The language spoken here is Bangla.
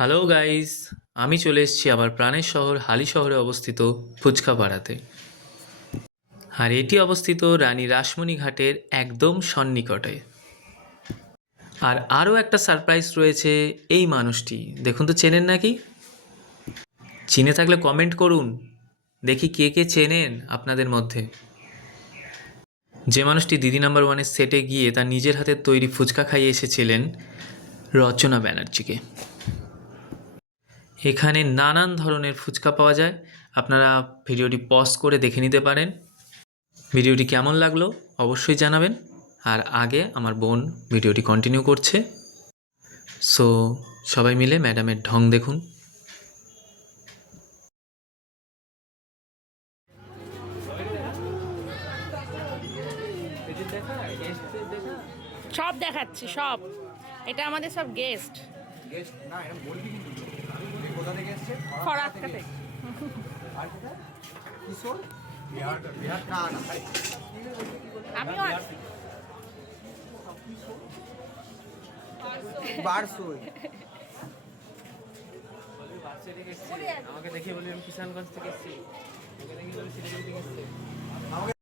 হ্যালো গাইস, আমি চলে এসেছি আমার প্রাণের শহর হালি শহরে অবস্থিত ফুচকাপাড়াতে। আর এটি অবস্থিত রানী রাসমণি ঘাটের একদম সন্নিকটে। আর আরও একটা সারপ্রাইজ রয়েছে। এই মানুষটি দেখুন তো, চেনেন নাকি? চিনে থাকলে কমেন্ট করুন, দেখি কে কে চেনেন আপনাদের মধ্যে। যে মানুষটি দিদি নাম্বার ওয়ানের সেটে গিয়ে তার নিজের হাতের তৈরি ফুচকা খাইয়ে এসেছিলেন রচনা ব্যানার্জিকে। এখানে নানান ধরনের ফুচকা পাওয়া যায়, আপনারা ভিডিওটি পজ করে দেখে নিতে পারেন। ভিডিওটি কেমন লাগলো অবশ্যই জানাবেন। আর আগে আমার বোন ভিডিওটি কন্টিনিউ করছে, সো সবাই মিলে ম্যাডামের ঢং দেখুন। সব দেখাচ্ছি সব। এটা আমাদের সব গেস্ট। গেস্ট না, এরকম বলবি কিন্তু। এ কোথা থেকে এসছে? ফরাক্কা থেকে। আর কোথায়? কিশোর? বিহার। বিহার না না ভাই। আমিও আছি। বারসোই। আমাকে দেখে বলি আমি কিষানগঞ্জ থেকে এসেছি।